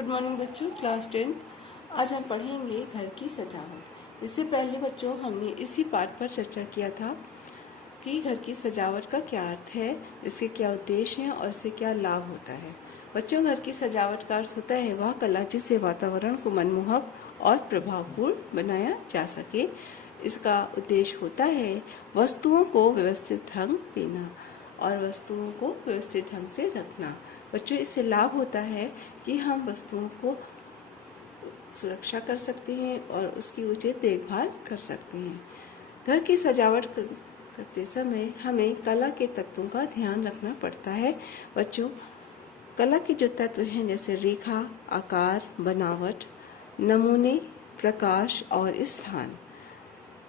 Good morning बच्चों, class 10। आज हम पढ़ेंगे घर की सजावट। इससे पहले बच्चों हमने इसी पार्ट पर चर्चा किया था कि घर की सजावट का क्या अर्थ है, इसके क्या उद्देश्य हैं और इससे क्या लाभ होता है। बच्चों, घर की सजावट का अर्थ होता है वह कला जिससे वातावरण को मनमोहक और प्रभावपूर्ण बनाया जा सके। इसका उद्देश्य होता है वस्तुओं को व्यवस्थित ढंग देना और वस्तुओं को व्यवस्थित ढंग से रखना। बच्चों, इससे लाभ होता है कि हम वस्तुओं को सुरक्षा कर सकते हैं और उसकी उचित देखभाल कर सकते हैं। घर की सजावट करते समय हमें कला के तत्वों का ध्यान रखना पड़ता है। बच्चों, कला के जो तत्व हैं जैसे रेखा, आकार, बनावट, नमूने, प्रकाश और स्थान।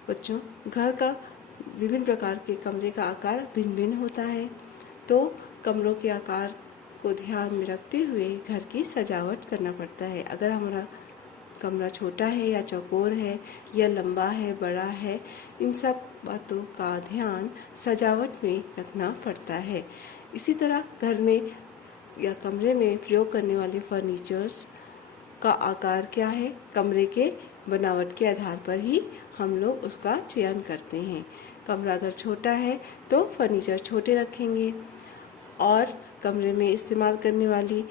बच्चों, घर का विभिन्न प्रकार के कमरे का आकार भिन्न भिन्न होता है, तो कमरों के आकार को ध्यान में रखते हुए घर की सजावट करना पड़ता है। अगर हमारा कमरा छोटा है या चौकोर है या लंबा है, बड़ा है, इन सब बातों का ध्यान सजावट में रखना पड़ता है। इसी तरह घर में या कमरे में प्रयोग करने वाले फर्नीचर्स का आकार क्या है, कमरे के बनावट के आधार पर ही हम लोग उसका चयन करते हैं। कमरा अगर छोटा है तो फर्नीचर छोटे रखेंगे और कमरे में इस्तेमाल करने वाली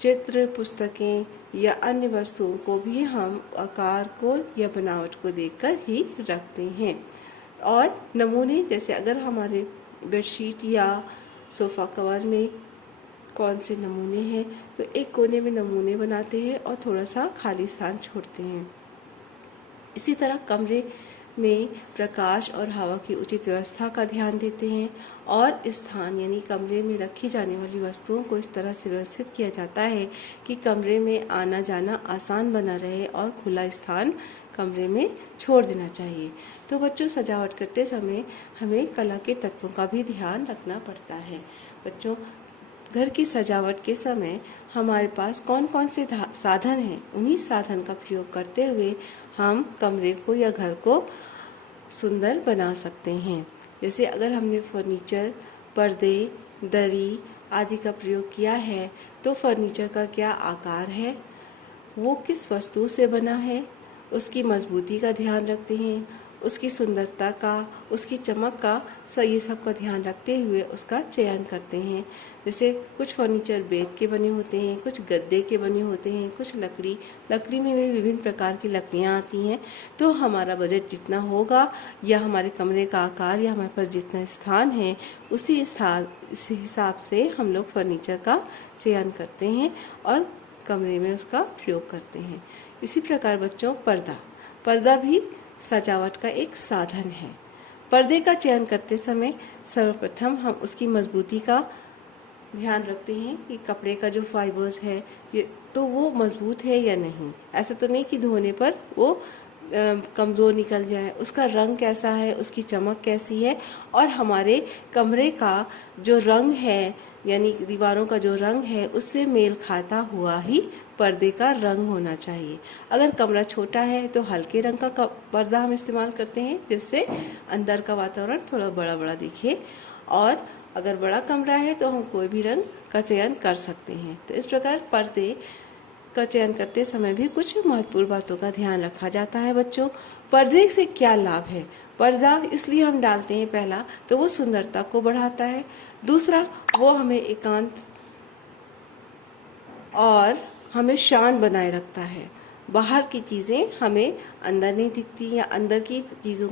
चित्र, पुस्तकें या अन्य वस्तुओं को भी हम आकार को या बनावट को देखकर ही रखते हैं। और नमूने, जैसे अगर हमारे बेडशीट या सोफ़ा कवर में कौन से नमूने हैं तो एक कोने में नमूने बनाते हैं और थोड़ा सा खाली स्थान छोड़ते हैं। इसी तरह कमरे में प्रकाश और हवा की उचित व्यवस्था का ध्यान देते हैं और स्थान यानी कमरे में रखी जाने वाली वस्तुओं को इस तरह से व्यवस्थित किया जाता है कि कमरे में आना जाना आसान बना रहे और खुला स्थान कमरे में छोड़ देना चाहिए। तो बच्चों, सजावट करते समय हमें कला के तत्वों का भी ध्यान रखना पड़ता है। बच्चों, घर की सजावट के समय हमारे पास कौन कौन से साधन हैं, उन्हीं साधन का प्रयोग करते हुए हम कमरे को या घर को सुंदर बना सकते हैं। जैसे अगर हमने फर्नीचर, पर्दे, दरी आदि का प्रयोग किया है तो फर्नीचर का क्या आकार है, वो किस वस्तु से बना है, उसकी मजबूती का ध्यान रखते हैं, उसकी सुंदरता का, उसकी चमक का, ये सब का ध्यान रखते हुए उसका चयन करते हैं। जैसे कुछ फर्नीचर बेंत के बने होते हैं, कुछ गद्दे के बने होते हैं, कुछ लकड़ी में भी विभिन्न प्रकार की लकड़ियाँ आती हैं। तो हमारा बजट जितना होगा या हमारे कमरे का आकार या हमारे पास जितना स्थान है उसी हिसाब से हम लोग फर्नीचर का चयन करते हैं और कमरे में उसका प्रयोग करते हैं। इसी प्रकार बच्चों, पर्दा भी सजावट का एक साधन है। पर्दे का चयन करते समय सर्वप्रथम हम उसकी मजबूती का ध्यान रखते हैं कि कपड़े का जो फाइबर्स है तो वो मजबूत है या नहीं। ऐसा तो नहीं कि धोने पर वो कमज़ोर निकल जाए। उसका रंग कैसा है, उसकी चमक कैसी है और हमारे कमरे का जो रंग है यानी दीवारों का जो रंग है उससे मेल खाता हुआ ही पर्दे का रंग होना चाहिए। अगर कमरा छोटा है तो हल्के रंग का पर्दा हम इस्तेमाल करते हैं जिससे अंदर का वातावरण थोड़ा बड़ा बड़ा दिखे, और अगर बड़ा कमरा है तो हम कोई भी रंग का चयन कर सकते हैं। तो इस प्रकार पर्दे का चयन करते समय भी कुछ महत्वपूर्ण बातों का ध्यान रखा जाता है। बच्चों, पर्दे से क्या लाभ है? पर्दा इसलिए हम डालते हैं, पहला तो वो सुंदरता को बढ़ाता है, दूसरा वो हमें एकांत और हमें शांत बनाए रखता है। बाहर की चीज़ें हमें अंदर नहीं दिखती या अंदर की चीज़ों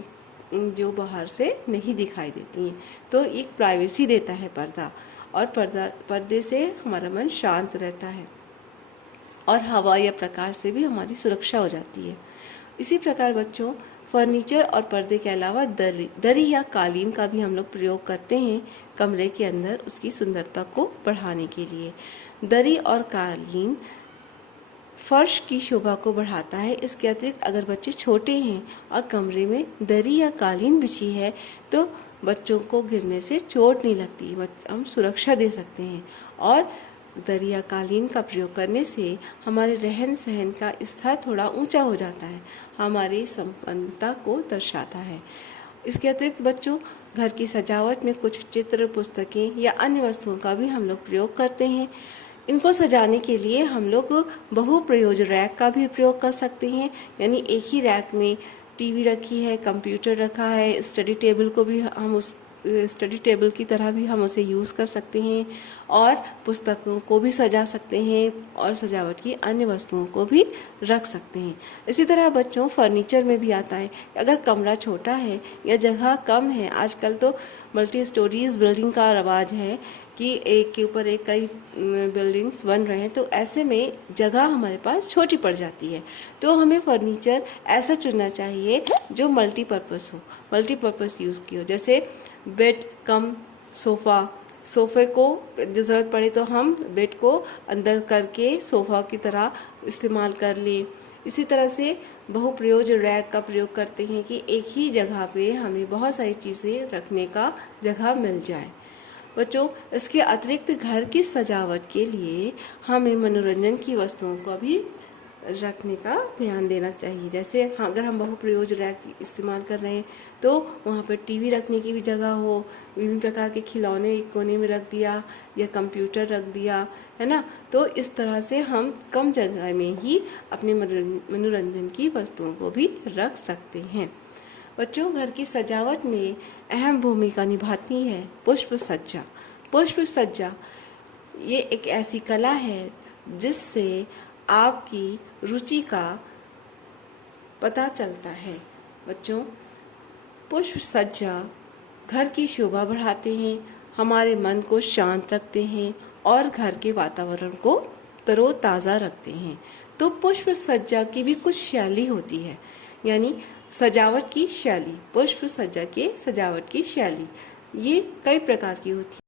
जो बाहर से नहीं दिखाई देती हैं, तो एक प्राइवेसी देता है पर्दा। और पर्दे से हमारा मन शांत रहता है और हवा या प्रकाश से भी हमारी सुरक्षा हो जाती है। इसी प्रकार बच्चों, फर्नीचर और पर्दे के अलावा दरी या कालीन का भी हम लोग प्रयोग करते हैं कमरे के अंदर उसकी सुंदरता को बढ़ाने के लिए। दरी और कालीन फर्श की शोभा को बढ़ाता है। इसके अतिरिक्त अगर बच्चे छोटे हैं और कमरे में दरी या कालीन बिछी है तो बच्चों को गिरने से चोट नहीं लगती, हम सुरक्षा दे सकते हैं। और दरी या कालीन का प्रयोग करने से हमारे रहन सहन का स्तर थोड़ा ऊंचा हो जाता है, हमारी संपन्नता को दर्शाता है। इसके अतिरिक्त बच्चों, घर की सजावट में कुछ चित्र, पुस्तकें या अन्य वस्तुओं का भी हम लोग प्रयोग करते हैं। इनको सजाने के लिए हम लोग बहुप्रयोज रैक का भी प्रयोग कर सकते हैं, यानी एक ही रैक में टीवी रखी है, कंप्यूटर रखा है, स्टडी टेबल को भी हम उस स्टडी टेबल की तरह भी हम उसे यूज़ कर सकते हैं और पुस्तकों को भी सजा सकते हैं और सजावट की अन्य वस्तुओं को भी रख सकते हैं। इसी तरह बच्चों फर्नीचर में भी आता है। अगर कमरा छोटा है या जगह कम है, आजकल तो मल्टी स्टोरीज बिल्डिंग का रवाज है कि एक के ऊपर एक कई बिल्डिंग्स बन रहे हैं, तो ऐसे में जगह हमारे पास छोटी पड़ जाती है। तो हमें फर्नीचर ऐसा चुनना चाहिए जो मल्टीपर्पज़ हो, मल्टीपर्पज़ यूज़ की हो। जैसे बेड कम सोफ़े को ज़रूरत पड़े तो हम बेड को अंदर करके सोफ़ा की तरह इस्तेमाल कर लें। इसी तरह से बहुप्रयोज रैक का प्रयोग करते हैं कि एक ही जगह पे हमें बहुत सारी चीज़ें रखने का जगह मिल जाए। बच्चों, इसके अतिरिक्त घर की सजावट के लिए हमें मनोरंजन की वस्तुओं का भी रखने का ध्यान देना चाहिए। जैसे अगर हम बहुप्रयोज रैक इस्तेमाल कर रहे हैं तो वहाँ पर टीवी रखने की भी जगह हो, विभिन्न प्रकार के खिलौने एक कोने में रख दिया या कंप्यूटर रख दिया, है ना। तो इस तरह से हम कम जगह में ही अपने मनोरंजन की वस्तुओं को भी रख सकते हैं। बच्चों, घर की सजावट में अहम भूमिका निभाती है पुष्प सज्जा। पुष्प सज्जा ये एक ऐसी कला है जिससे आपकी रुचि का पता चलता है। बच्चों, पुष्प सज्जा घर की शोभा बढ़ाते हैं, हमारे मन को शांत रखते हैं और घर के वातावरण को तरोताज़ा रखते हैं। तो पुष्प सज्जा की भी कुछ शैली होती है, यानी सजावट की शैली, पुष्प सज्जा के सजावट की शैली ये कई प्रकार की होती है।